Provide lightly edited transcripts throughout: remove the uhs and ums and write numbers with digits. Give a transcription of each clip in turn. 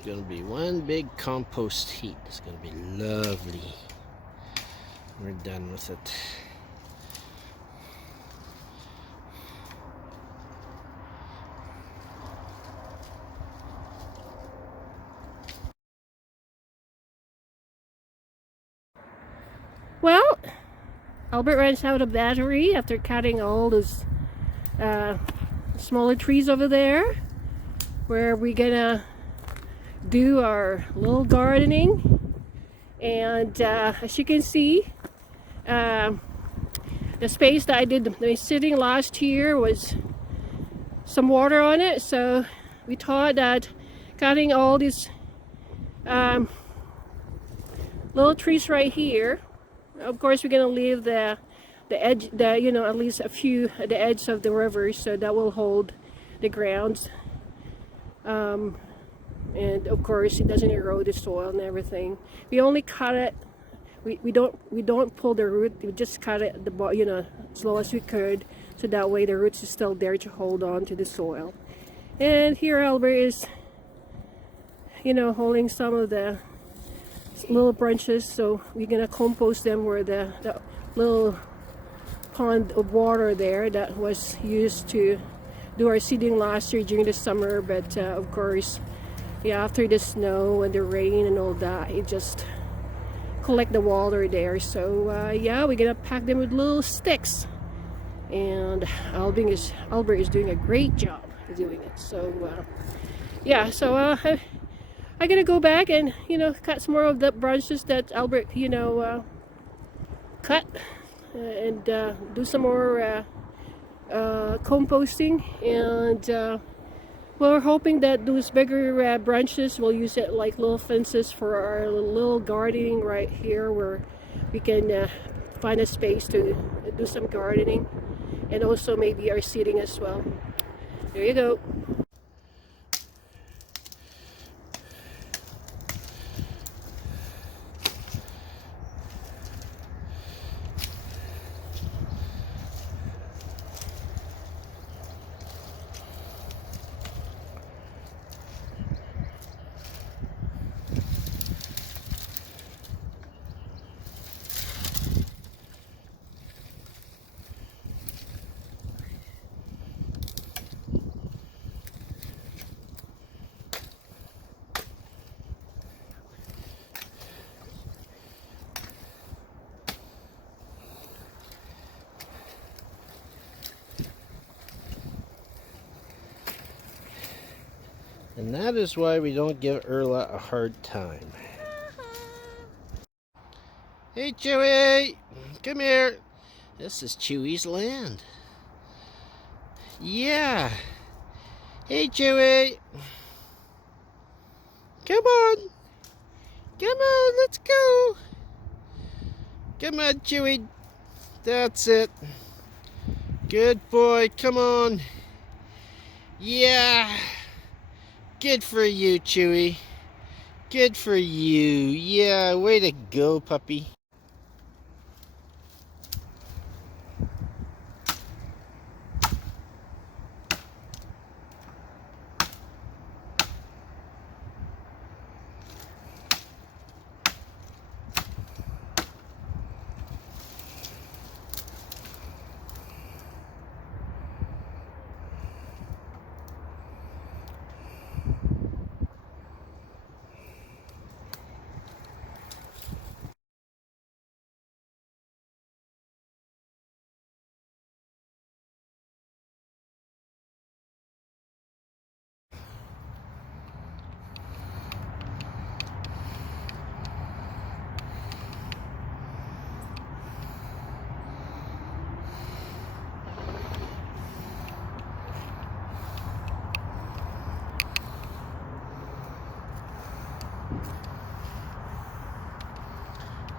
It's gonna be one big compost heap. It's gonna be lovely. We're done with it. Well, Albert runs out of battery after cutting all those smaller trees over there, where we're gonna do our little gardening. And as you can see, the space that I did the sitting last year was some water on it, so we thought that cutting all these little trees right here, of course we're gonna leave the edge, at least a few at the edge of the river, so that will hold the grounds, and of course it doesn't erode the soil and everything. We only cut it. We don't pull the root. We just cut it as low as we could, so that way the roots is still there to hold on to the soil. And here Albert is, holding some of the little branches, so we're gonna compost them where the little pond of water there that was used to do our seeding last year during the summer. But of course, after the snow and the rain and all that, it just collect the water there. So we're gonna pack them with little sticks, and Albert is doing a great job doing it. So I'm gonna go back and cut some more of the branches that Albert cut, and do some more composting. And we're hoping that those bigger branches will use it like little fences for our little gardening right here, where we can find a space to do some gardening, and also maybe our seeding as well. There you go. And that is why we don't give Earla a hard time. Hey Chewie, come here. This is Chewie's land. Yeah. Hey Chewie. Come on. Come on, let's go. Come on, Chewie. That's it. Good boy, come on. Yeah. Good for you, Chewie. Good for you. Yeah, way to go, puppy.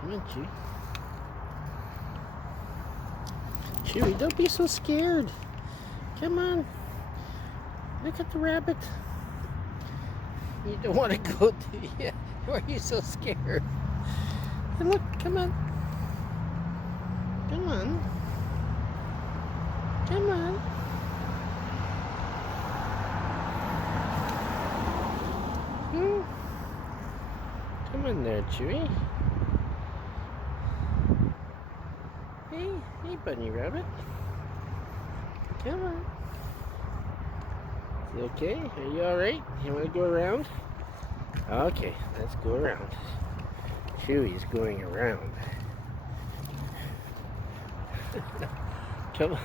Come on, Chewie. Chewie, don't be so scared. Come on. Look at the rabbit. You don't want to go, do you? Why are you so scared? Hey, look, come on. Come on. Come on. Hmm? there, Chewie. Hey, bunny rabbit. Come on. Is it okay? Are you alright? You want to go around? Okay, let's go around. Chewie's going around. Come on,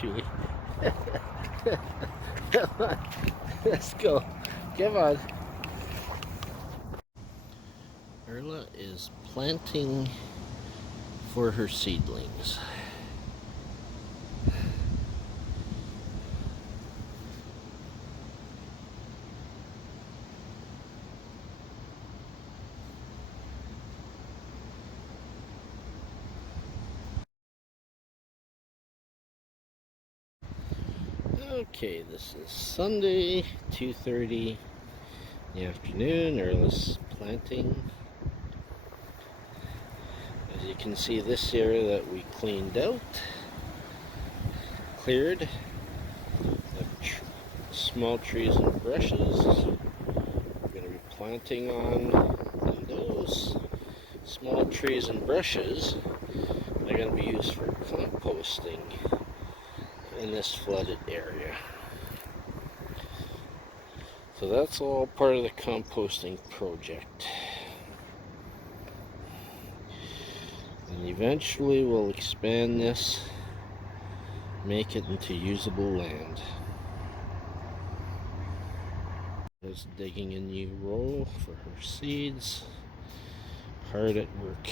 Chewie. Come on. Let's go. Come on. Earla is planting for her seedlings. Okay, this is Sunday, 2:30 in the afternoon. Earla's planting. As you can see, this area that we cleaned out, cleared, small trees and brushes. We're going to be planting on, and those small trees and brushes are going to be used for composting in this flooded area. So that's all part of the composting project. And eventually we'll expand this, make it into usable land. Just digging a new row for her seeds. Hard at work.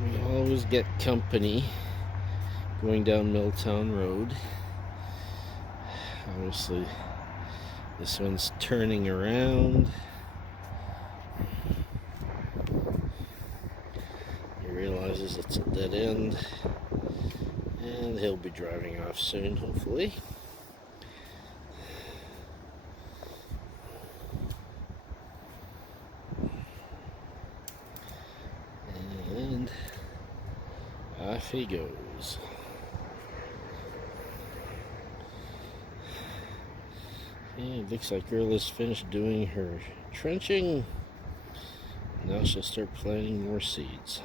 We always get company going down Milltown Road. Obviously, this one's turning around. He realizes it's a dead end, and he'll be driving off soon, hopefully. And off he goes. And it looks like Earla's finished doing her trenching. Now she'll start planting more seeds.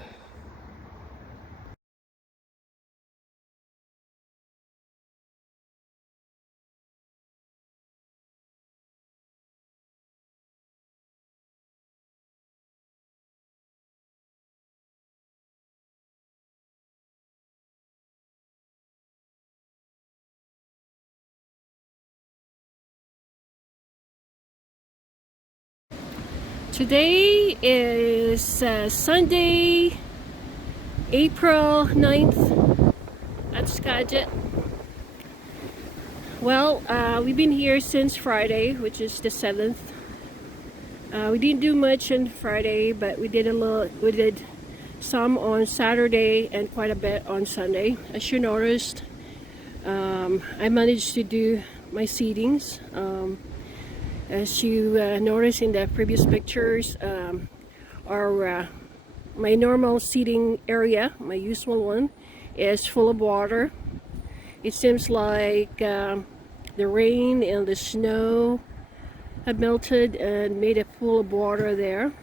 Today is Sunday, April 9th at Skagit. Well, we've been here since Friday, which is the 7th. We didn't do much on Friday, but we did some on Saturday and quite a bit on Sunday. As you noticed, I managed to do my seedings. As you noticed in the previous pictures, my normal seating area, my usual one, is full of water. It seems like the rain and the snow have melted and made a pool of water there.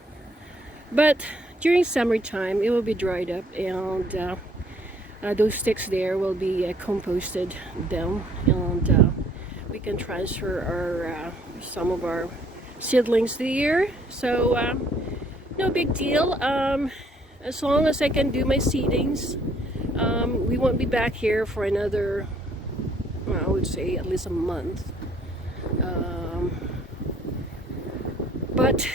But during summertime, it will be dried up, and those sticks there will be composted down, and we can transfer some of our seedlings there. So no big deal. As long as I can do my seedings, we won't be back here for another, well, I would say at least a month. But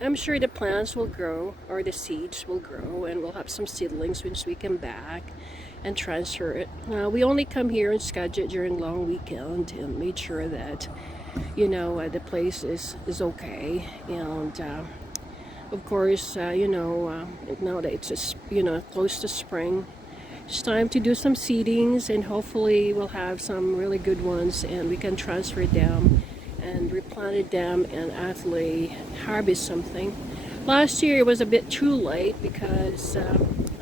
I'm sure the plants will grow, or the seeds will grow, and we'll have some seedlings once we come back and transfer it. We only come here in Skagit during long weekend and made sure that, you know, the place is okay. And of course, you know, now that it's just, you know, close to spring, it's time to do some seedings, and hopefully we'll have some really good ones and we can transfer them and replant them and actually harvest something. Last year it was a bit too late because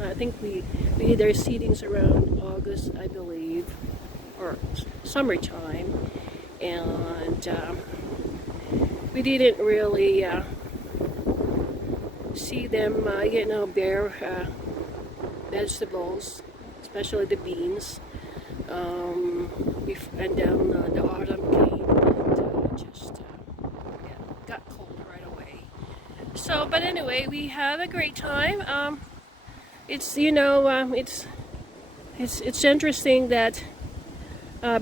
I think we did our seedings around August, I believe, or summertime, and we didn't really see them, bear vegetables, especially the beans. And then the autumn came and just got cold right away. So, but anyway, we had a great time. It's it's interesting that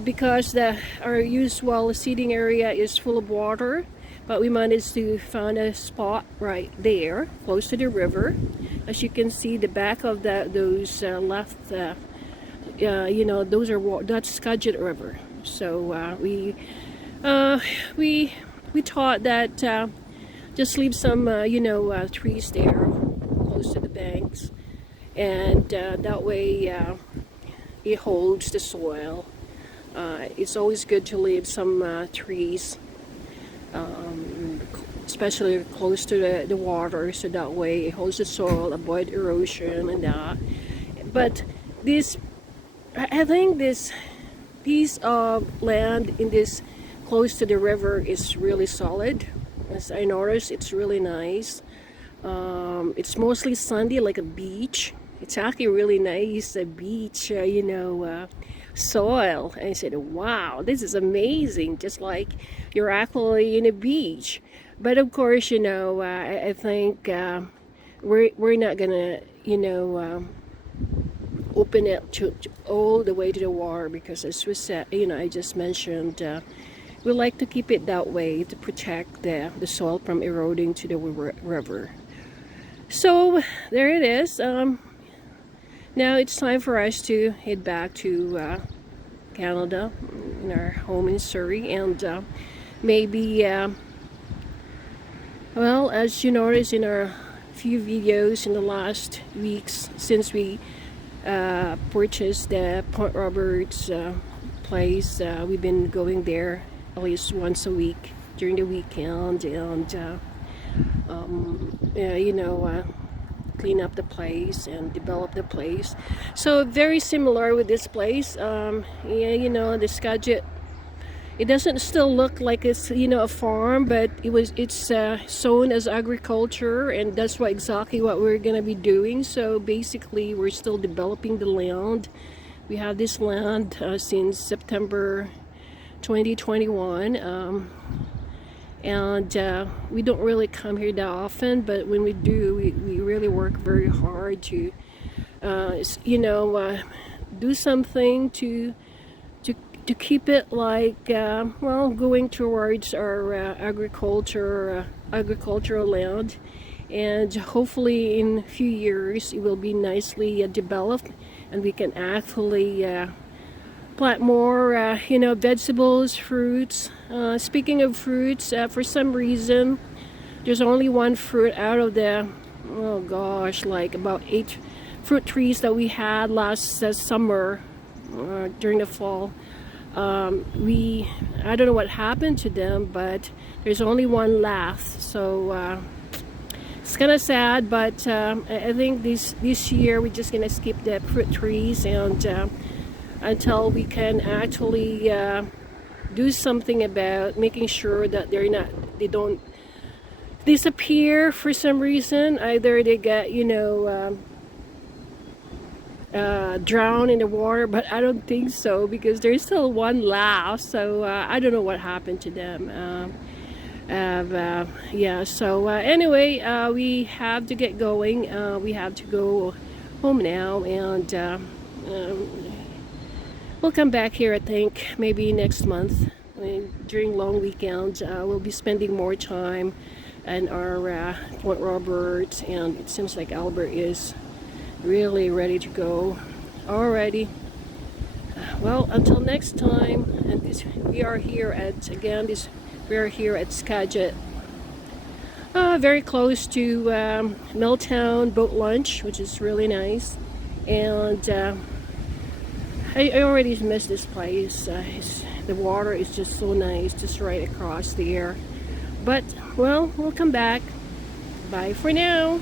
because our usual seating area is full of water, but we managed to find a spot right there, close to the river. As you can see, the back of those left, that's Skagit River. So we thought that just leave some, trees there close to the banks, and that way it holds the soil. It's always good to leave some trees, especially close to the water, so that way it holds the soil, avoid erosion and that. But I think this piece of land in this close to the river is really solid. As I noticed, it's really nice. It's mostly sandy, like a beach. It's actually really nice, a beach, soil. And I said, wow, this is amazing, just like you're actually in a beach. But of course, I think we're not gonna, open it to all the way to the water, because as we said, I just mentioned, we like to keep it that way to protect the soil from eroding to the river. So there it is. Now it's time for us to head back to Canada, in our home in Surrey, and maybe, well, as you noticed in our few videos in the last weeks since we purchased the Point Roberts place, we've been going there at least once a week during the weekend, and clean up the place and develop the place. So very similar with this place. The Skagit, it doesn't still look like it's a farm, but it's sown as agriculture, and that's exactly what we're gonna be doing. So basically, we're still developing the land. We have this land since September 2021, and we don't really come here that often, but when we do, we really work very hard to do something to keep it like going towards our agricultural land, and hopefully in a few years it will be nicely developed, and we can actually plant more vegetables, fruits. Speaking of fruits, for some reason there's only one fruit out of the like about 8 fruit trees that we had last summer during the fall. I don't know what happened to them, but there's only one left, so it's kind of sad. But I think this year we're just gonna skip the fruit trees, and until we can actually do something about making sure that they don't disappear for some reason. Either they get drown in the water, but I don't think so, because there's still one left. So I don't know what happened to them. So anyway, we have to get going. We have to go home now, and we'll come back here, I think, maybe next month. During long weekends, we'll be spending more time in our Point Roberts, and it seems like Albert is really ready to go already. Well, until next time, and we are here at Skagit, very close to Milltown Boat Launch, which is really nice, and I already miss this place. The water is just so nice, just right across there. But well, we'll come back. Bye for now.